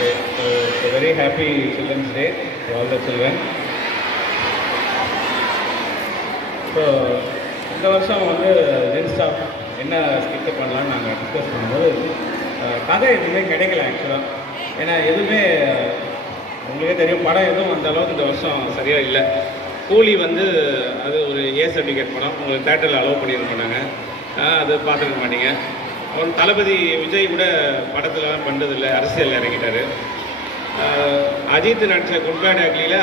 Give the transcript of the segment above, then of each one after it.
Okay, so a very happy Children's Day to all the children. So இந்த வருஷம் வந்து ஜென்ஸ்டாஃப் என்ன ஸ்கிட்டு பண்ணலான்னு நாங்கள் டிஸ்கஸ் பண்ணும்போது கதை எதுவுமே கிடைக்கல ஆக்சுவலாக. ஏன்னா எதுவுமே உங்களுக்கே தெரியும், படம் எதுவும் அந்த அளவுக்கு இந்த வருஷம் சரியாக இல்லை. கூலி வந்து அது ஒரு ஏ சர்டிஃபிகேட் படம், உங்களுக்கு தேட்டரில் அலோவ் பண்ணியிருக்க மாட்டாங்க, அது பார்த்துருக்க மாட்டீங்க. அப்புறம் தளபதி விஜய் கூட படத்துலலாம் பண்ணுறதில்லை, அரசியல் இறங்கிட்டார். அஜித் நடித்த குட் பேட் அக்லியில்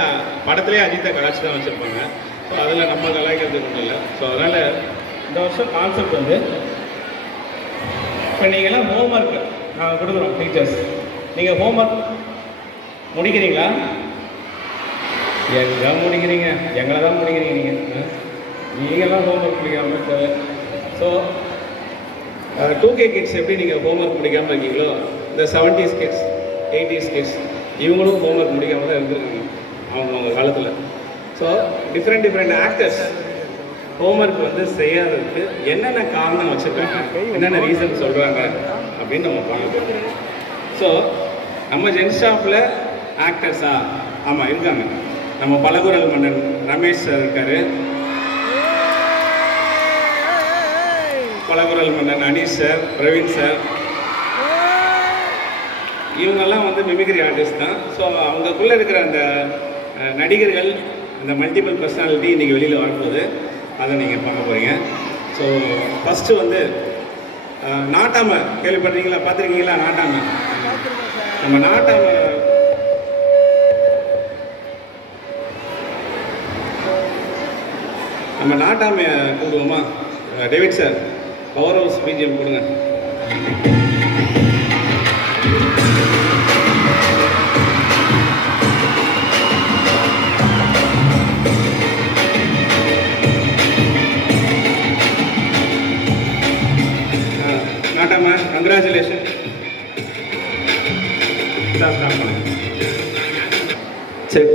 படத்துலேயே அஜித்தை கலாச்சி தான் வச்சுருப்பாங்க. ஸோ அதில் நம்ம கலாய்க்கிறதுக்கு ஒன்றும் இல்லை. ஸோ அதனால் இந்த வருஷம் கான்செப்ட் வந்து, இப்போ நீங்கள்லாம் ஹோம்ஒர்க் நாங்கள் கொடுக்குறோம் டீச்சர்ஸ், நீங்கள் ஹோம்ஒர்க் முடிக்கிறீங்களா? எங்கே முடிக்கிறீங்க? எங்களை தான் முடிக்கிறீங்க நீங்கள்லாம் ஹோம்ஒர்க் முடிக்காமல் தெரியல. ஸோ 2K கிட்ஸ் எப்படி நீங்கள் ஹோம்ஒர்க் முடிக்காமல் இருக்கீங்களோ, இந்த 70s கிட்ஸ் 80s கிட்ஸ் இவங்களும் ஹோம்ஒர்க் முடிக்காமல் தான் இருந்துருக்காங்க அவங்க காலத்தில். ஸோ டிஃப்ரெண்ட் ஆக்டர்ஸ் ஹோம்ஒர்க் வந்து செய்யாததுக்கு என்னென்ன காரணம் வச்சுருக்காங்க, என்னென்ன ரீசன் சொல்கிறாங்க அப்படின்னு நம்ம பார்க்கணும். ஸோ நம்ம ஜென்ஸ்டாஃபில் ஆக்டர்ஸா? ஆமாம் இருக்காங்க. நம்ம பலகுரல் மன்னன் ரமேஷ் சார் இருக்கார், பலகுரல் மன்னன் அனீஷ் சார், பிரவீன் சார், இவங்கெல்லாம் வந்து மிமிக்ரி ஆர்டிஸ்ட் தான். ஸோ அவங்களுக்குள்ளே இருக்கிற அந்த நடிகர்கள், அந்த மல்டிபிள் பர்சனாலிட்டி இன்றைக்கி வெளியில் வரும்போது அதை நீங்கள் பார்க்க போகிறீங்க. ஸோ ஃபஸ்ட்டு வந்து நாட்டாமை கேள்விப்படுறீங்களா, பார்த்துருக்கீங்களா? நாட்டாமை, நம்ம நாட்டாமையை கூடுவோமா? David sir power house BGM கொடுங்க. நாட்டாமா, கங்க்ராச்சுலேஷன். சரி,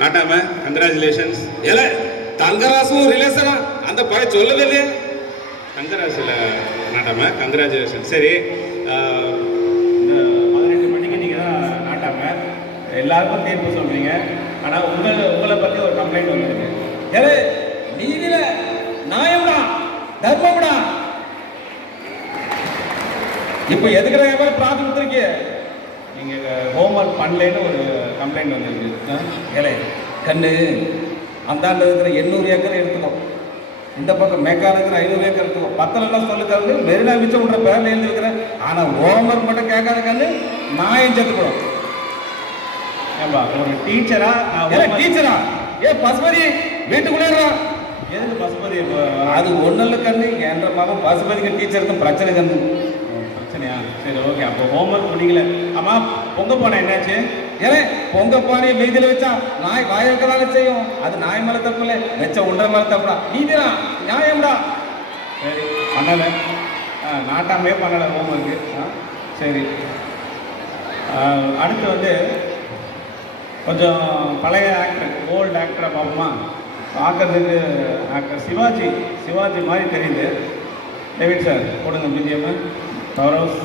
நாட்டாம கங்க்ராச்சுலேஷன்ஸ். ஏல தங்கராசும் ரிலேஷனா? அந்த படம் சொல்லவே இல்லையா? தங்கராசில் நாட்டாம கங்க்ராச்சுலேஷன். சரி, 18 மணிக்கு நீங்கள் தான் நாட்டாம எல்லாருக்கும் தீர்ப்பு சொல்கிறீங்க. ஆனால் உங்களை பற்றி ஒரு கம்ப்ளைண்ட் வந்துருக்கு. ஏலே நீதியில நியாயம்டா, தர்மம்டா. இப்போ எதுக்குற மாதிரி ப்ராப்ளம் கொடுத்துருக்கீங்க? நீங்கள் ஹோம்ஒர்க் பண்ணலன்னு ஒரு கம்ப்ளைண்ட் வந்துருக்கு. ஏலே கண்ணு, அந்தாண்ட இருக்கிற 800 ஏக்கர் எடுத்துக்கோ, இந்த பக்கம் மேக்கால இருக்கிற 500 ஏக்கர் எடுத்துக்கோ. பத்தலெல்லாம் சொல்லுக்காரு மெரினா மிச்சம் விட்ற பேரில் எழுதிருக்கிறேன். ஆனால் ஹோம்ஒர்க் மட்டும் கேட்காத கண்ணு, நாயம் செத்துக்கிறோம். ஏன்பா ஒரு டீச்சரா? டீச்சரா? பசுபதி வீட்டுக்குள்ளே எதுக்கு பசுபதி? அது ஒன்றும் கண்ணு, என்ற மகன் பசுபதிக்கு டீச்சருக்கும் பிரச்சனை கண்ணு. பிரச்சனையா? சரி, ஓகே. அப்போ ஹோம்ஒர்க் முடிக்கல. ஆமாம், பொங்க பானை என்னாச்சு? ஏன்னா பொங்க பானையை மீதியில் வச்சா நாய் வாயிருக்கதால செய்யும். அது நாய் மேலே தப்புல, வச்ச உண்டை மேலே தப்புடா. நீதிடா, நியாயம்டா. சரி, பண்ணலை. நாட்டாமே பண்ணலை ஹோம்ஒர்க்கு. சரி, அடுத்து வந்து கொஞ்சம் பழைய ஆக்டர், ஓல்டு ஆக்டரை பார்ப்போமா? பார்க்கறதுக்கு ஆக்டர் சிவாஜி மாதிரி தெரியுது. டேவிட் சார் கொடுங்க பிஜிஎம். Power house.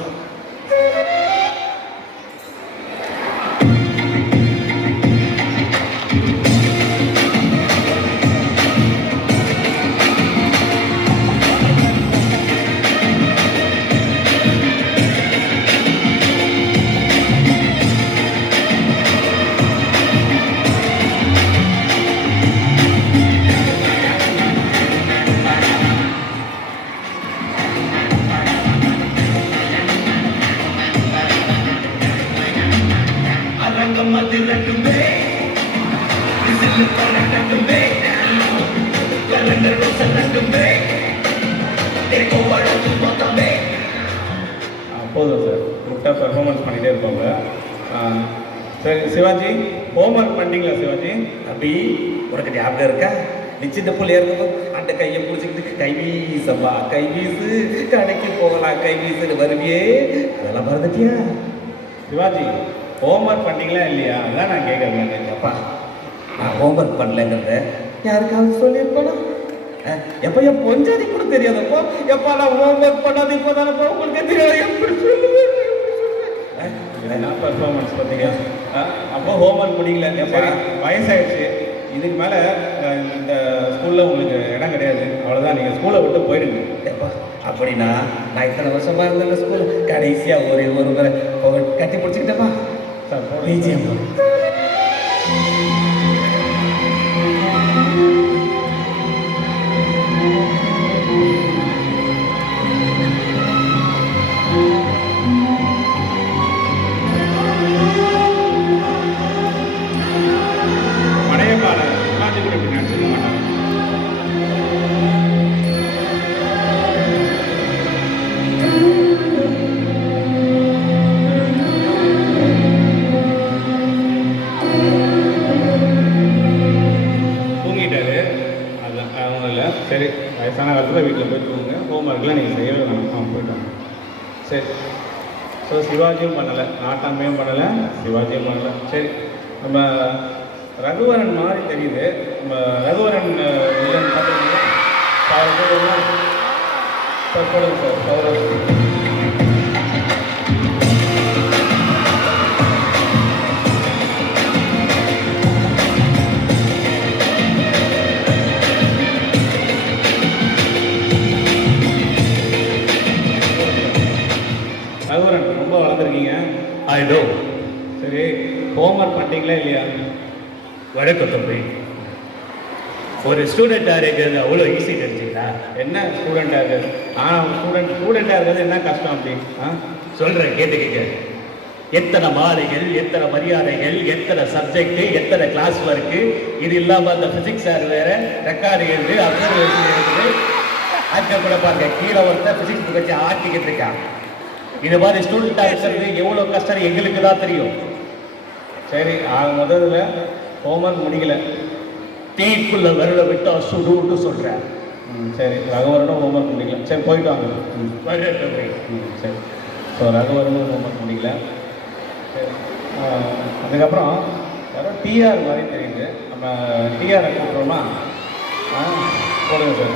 போதும் சார், முட்டா பெர்ஃபார்மன்ஸ் பண்ணிகிட்டே இருப்பாங்க. சரி சிவாஜி, ஹோம்ஒர்க் பண்ணிட்டீங்களா சிவாஜி? அப்படி உனக்கு ஞாபகம் இருக்கா? நிச்சயத்த பிள்ளையா இருக்கும், அந்த கையை பிடிச்சிக்கிட்டு கை வீசப்பா, கை வீசு, கடைக்கு போகலாம், கை வீசுன்னு வருவியே, அதெல்லாம் மறந்துட்டியா? சிவாஜி ஹோம்ஒர்க் பண்ணிட்டீங்களா இல்லையா? அதான் நான் கேட்குறேன். அப்பா நான் ஹோம்ஒர்க் பண்ணலங்கிறத யாருக்காவது சொல்லியிருப்பேனா? எப்ப என் பொஞ்சாதி கூட தெரியாதப்போ எப்ப நான் ஹோம்ஒர்க் பண்ணாது இப்போதானப்போ உங்களுக்கு தெரியாது எப்படி சொல்லுவேன் என்ன பர்ஃபார்மன்ஸ் பார்த்தீங்க அப்போ ஹோம்ஒர்க் முடியல சரி வயசாயிடுச்சு இதுக்கு மேலே இந்த ஸ்கூலில் உங்களுக்கு இடம் கிடையாது அவ்வளோதான் நீங்கள் ஸ்கூலை விட்டு போயிடுங்க எப்பா அப்படின்னா நான் இத்தனை வருஷமா இருந்த ஸ்கூல் கடைசியாக ஒரு முறை கட்டி பிடிச்சிக்கிட்டப்பா சார் பிஜிஎம் மடையப்பாட உட்காந்து கூட இப்படி நினச்சிக்க மாட்டாங்க தூங்கிட்டாரு அதுதான் அவங்க இல்லை சரி வயசான காலத்தில் வீட்டில் போய் தூங்குங்க ஹோம்ஒர்க்லாம் நீங்கள் செய்யவே வேணாம் அவங்க போயிட்டாங்க சரி ஸோ சிவாஜியும் பண்ணலை நாட்டாமையும் பண்ணலை சிவாஜியும் பண்ணலை சரி நம்ம ரகுவரன் மாதிரி தெரியுது நம்ம ரகுவரன் இல்லைன்னு பார்த்தீங்கன்னா சார் போடுங்க சார் சௌரவ் ரகுவரன் ரொம்ப வளர்ந்துருக்கீங்க ஐ நோ. சரி ஹோம்ஒர்க் பண்ணிட்டீங்களா இல்லையா வணக்கம் தம்பி. ஒரு ஸ்டூடெண்ட்டாக இருக்கிறது அவ்வளோ ஈஸி தெரிஞ்சுங்களா? என்ன ஸ்டூடெண்ட்டாக இருக்குது ஸ்டூடெண்ட்டாக இருக்கிறது என்ன கஷ்டம் அப்படி சொல்கிறேன் கேட்டுக்கங்க. எத்தனை மாலைகள், எத்தனை மரியாதைகள், எத்தனை சப்ஜெக்ட், எத்தனை கிளாஸ் ஒர்க்கு, இது இல்லாமல் அந்த ஃபிசிக்ஸ் சார் வேற ரெக்கார்டு எழுது, அப்சர்வேஷன் எழுது, அங்கே கூட பாருங்க கீழே ஒருத்தர் ஃபிசிக்ஸ் புக் வச்சு ஆட்டிக்கிட்டு இருக்கான். இது மாதிரி ஸ்டூடெண்ட்டாக இருக்கிறது எவ்வளோ கஷ்டம் எங்களுக்கு தான் தெரியும். சரி முதல்ல ஹோம்ஒர்க் முடிக்கல தீக்குள்ள விரல விட்டா சுடுன்னு சொல்கிறேன். சரி ரகுவரனும் ஹோம்ஒர்க் முடிக்கல சரி போயிட்டு வாங்க சரி ஸோ ரகுவரனும் ஹோம்ஒர்க் முடிக்கல சரி அதுக்கப்புறம் யாரோ டிஆர் மாதிரி தெரியுது நம்ம டிஆரை கூப்பிட்றோமா போடுங்க சார்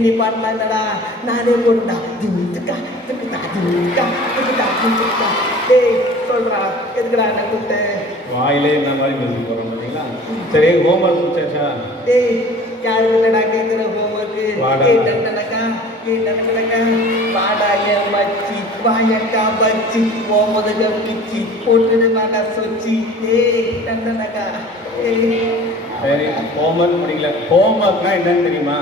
நீ பாடலாம் என்னடா நானே போட்டுடா திமுக்கா திமுக்கா திமுக்கா திமுக்கா திமுக்கா டேய் சொல்றா எதுக்குடா என்ன கூப்பிட்டேன் வாயிலே இந்த மாதிரி மியூசிக் போகிறோம் பார்த்தீங்களா சரி ஹோம்ஒர்க் முடிச்சாச்சா டேய் யாருக்குடா கேட்குற ஹோம்ஒர்க்கு வாடா. கேட்டனக்கா வாடா என் மச்சி வாயக்கா பச்சி ஓமதுக பிச்சி போட்டுடு வாடா சொச்சி டேய் டண்டனக்கா டேய் சரி ஹோம்ஒர்க் முடிக்கல ஹோம்ஒர்க்னா என்னன்னு தெரியுமா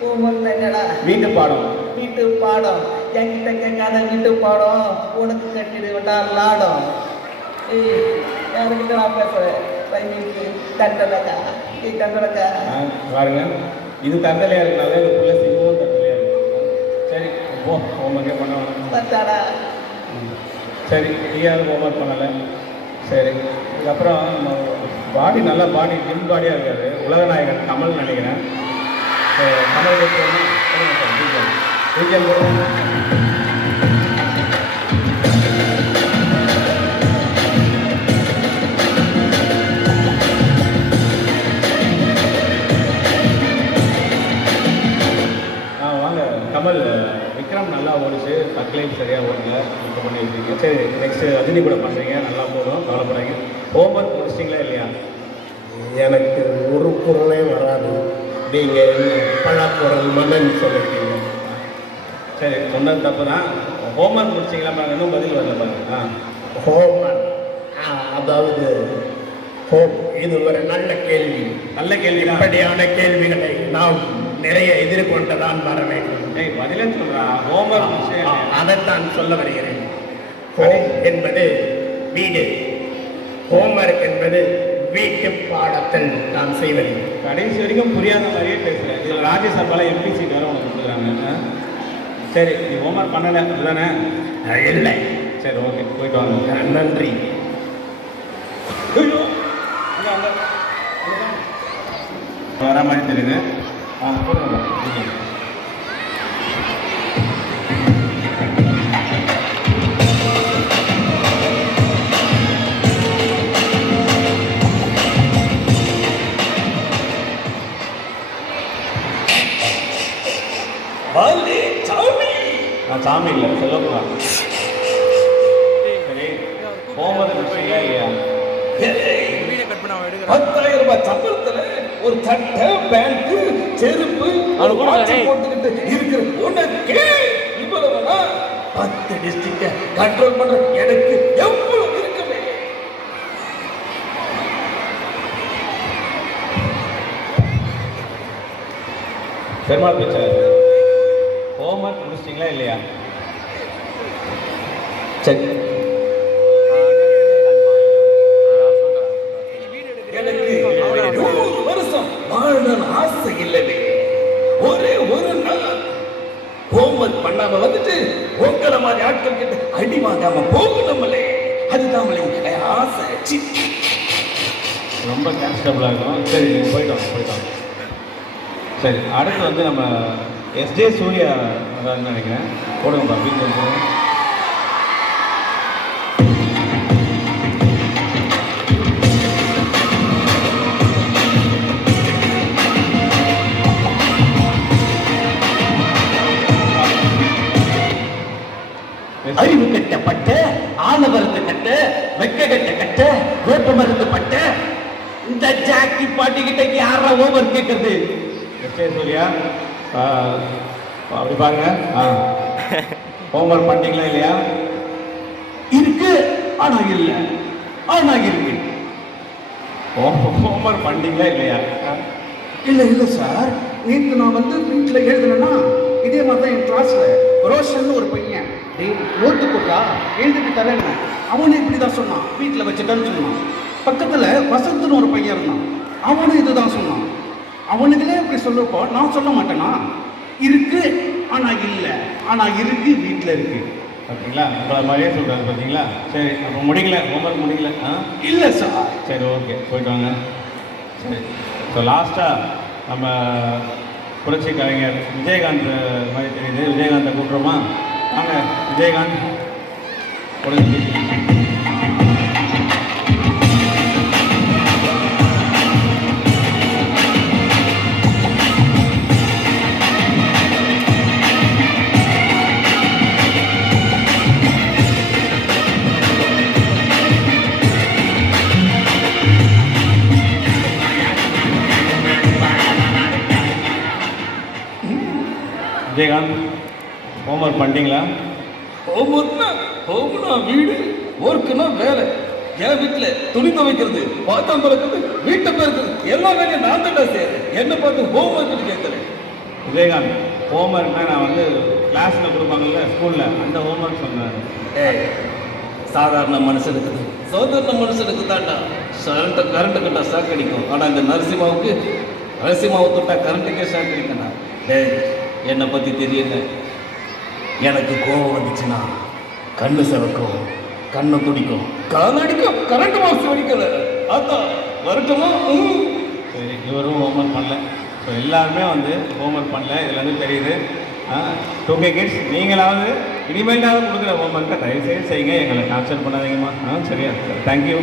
ஹோம்ஒர்க் என்னடா வீட்டு பாடம் வீட்டு பாடம் என்கிட்ட கேட்காத வீட்டு பாடம் உனக்கு கட்டிடுவேண்டா லாடம் ஏய் யாருக்கிட்ட நான் பேசுகிறேன் பையனுக்கு தண்டனக்கா ஏய் தண்டனக்கா பாருங்க இது தண்டலையாக இருக்கனால இது புள்ள சிங்கவும் தண்டலையாக இருக்கு சரி போ ஹோம்ஒர்க்கே பண்ண வேணாம் பார்த்தாடா சரி டிஆர் ஹோம்ஒர்க் பண்ணலை சரி இதுக்கப்புறம் நம்ம பாடி நல்லா பாடி ஜிம் பாடியாக இருக்காரு உலகநாயகன் கமல் நினைக்கிறேன் கமல் போடுவோமா வீக்கெண்ட் போடுவோம் வாங்க கமல் விக்ரம் நல்லா ஓடிச்சு தக்லைஃப் சரியாக ஓடல இப்போ பண்ணியிருக்கீங்க சரி நெக்ஸ்ட்டு ரஜினி கூட பண்ணுறீங்க நல்லா போதும் கவலைப்படாங்க ஹோம்ஒர்க் முடிச்சிட்டிங்களா இல்லையா எனக்கு ஒரு குரலே வராது. நீங்கள் பழக்குரல் மன்னன் சொல்லிட்டீங்க. சரி சொன்னது தப்பு தான் ஹோம்ஒர்க் முடிச்சிங்களா பாருங்க இன்னும் பதில் வரல பாருங்க ஹோமன் அதாவது ஹோம் இது ஒரு நல்ல கேள்வி. நல்ல கேள்வி தான் இப்படியான கேள்விகளை நாம் நிறைய எதிர்கொண்டுதான் வர வேண்டும். ஏய் பதிலே சொல்கிறா ஹோம்ஒர்க் முடிச்சு அதைத்தான் சொல்ல வருகிறேன். ஹோம் என்பது வீடு, ஹோம்ஒர்க் என்பது வீட்டு பாடத்தில் நான் செய்வது. கடைசி வரைக்கும் புரியாத மாதிரியே பேசுகிறேன். இதில் ராஜ்யசபாவில் எம்பி சீட் வேறு உனக்கு கொடுக்குறாங்க. சரி, நீ ஹோம்ஒர்க் பண்ணலை அதுதானே? இல்லை. சரி, ஓகே, போயிட்டு வாங்க. நன்றி. வர மாதிரி தெரியுது. நான் சாமி இல்லை, சொல்லக்கூடாது. சரி, ஹோம்ஒர்க் முடிச்சீங்களா இல்லையா? 10,000 ரூபாய் சம்பளத்துல ஒரு சட்டை, பேண்ட், செருப்பு போட்டுக்கிட்டு இருக்கிற உனக்கு இவ்வளவுனா 10 டிஸ்ட்ரிக்ட கண்ட்ரோல் பண்ற எனக்கு எவ்வளவு இருக்குமே. பெருமாள் பிச்சர், ஹோம்ஒர்க் முடிச்சிட்டிங்களா இல்லையா? சரி, எனக்கு 100 வருஷம் வாழணும்னு ஆசை இல்லவே. ஒரே ஒரு நாள் ஹோம்ஒர்க் பண்ணாம வந்துட்டு உங்களை மாதிரி ஆட்கள் கிட்ட அடி வாங்காம போகணும்லே, அதுதான் ஆசை. ரொம்ப கம்ஃபர்டபுளாக இருக்கும். சரி, நீங்கள் போயிட்டோம். சரி, அடுத்து வந்து நம்ம எஸ்ஜே சூர்யா அதான்னு நினைக்கிறேன். போடுங்கப்பா, வீட்டில் போடுங்க. அறிவு கட்டப்பட்ட, ஆணவரத்து கட்ட, வெக்க கட்ட கட்ட, வேப்ப மருந்து பட்ட இந்த ஜாக்கி பாட்டி கிட்ட யாரா ஓவர் கேட்கறது? எஸ்ஜே சூர்யா, அப்படி பாருங்க. ஹோம்ஒர்க் பண்ணிட்டீங்களா இல்லையா? இருக்கு, ஆனா இல்ல. ஆனா இருக்கு. ஹோம்ஒர்க் பண்ணிட்டீங்களா இல்லையா? இல்ல சார், நேற்று நான் வந்து வீட்டில் எழுதுனேன்னா இதே மாதிரி தான் என் கிளாஸ்ல ரோஷன் ஒரு பையன் நோட்டு போட்டா எழுதிட்டு தரேன்னு அவனும் இப்படி தான் சொன்னான், வீட்டில் வச்சுட்டேன்னு சொன்னான். பக்கத்தில் வசந்த்னு ஒரு பையன் இருந்தான், அவனும் இதுதான் சொன்னான். அவனுங்களே இப்படி சொல்லப்போ நான் சொல்ல மாட்டேனா? இருக்கு ஆனா இல்லை, ஆனா இருக்கு, வீட்டில் இருக்கு. பார்த்தீங்களா, உங்களை மாதிரியே சொல்கிறாரு பார்த்தீங்களா? சரி, அப்போ முடிக்கல, ஹோம்ஒர்க் முடிக்கல. இல்லை சார். சரி, ஓகே, போயிட்டு வாங்க. சரி, ஸோ லாஸ்ட்டாக நம்ம புரட்சி கலைஞர் விஜயகாந்த் மாதிரி தெரியுது. விஜயகாந்தை கூட்டுறோமா? வாங்க விஜயகாந்த். புரட்சி விஜயகாந்த், ஹோம்ஒர்க் பண்ணிட்டீங்களா? ஹோம்னா வீடு, ஒர்க்குனா வேலை. என் வீட்டில் துணி துவைக்கிறது, பாத்திரம் துவைக்கிறது, வீட்டை பெருக்கிறது, எல்லா வேலையும் நான் தான் செய்யறேன். என்ன பார்த்து ஹோம்ஒர்க் கேட்கறேன். விஜயகாந்த், ஹோம்ஒர்க்னா நான் வந்து கிளாஸில் கொடுப்பாங்கல்ல ஸ்கூலில், அந்த ஹோம்ஒர்க் சொன்னேன். சாதாரண மனுஷனுக்கு தான்டா கரண்ட் கட்டா ஷாக் அடிக்கும். ஆனால் இந்த நரசிம்மாவை தொட்டா கரண்ட்டுக்கே ஷாக் அடிக்கணும். என்னை பற்றி தெரியல. எனக்கு கோபம் வந்துச்சுன்னா கண்ணு சிவக்கும், கண்ணை துடிக்கும், காலடிக்கும், கரண்ட் பாக்ஸ் வெடிக்கல. அதான் வரட்டுமா? சரி, இவரும் ஹோம்ஒர்க் பண்ணல. ஸோ எல்லாருமே வந்து ஹோம்ஒர்க் பண்ணல, இதில் வந்து தெரியுது. 2K கிட்ஸ், நீங்களாவது இனிமேல்டாவது கொடுக்குற ஹோம்ஒர்க்கை தயவுசெய்து செய்யுங்க, எங்களை டார்ச்சர் பண்ணாதீங்கம்மா. சரியா? Thank you.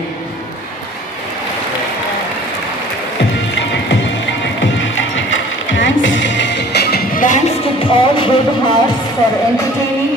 Thanks to all good hearts for entertaining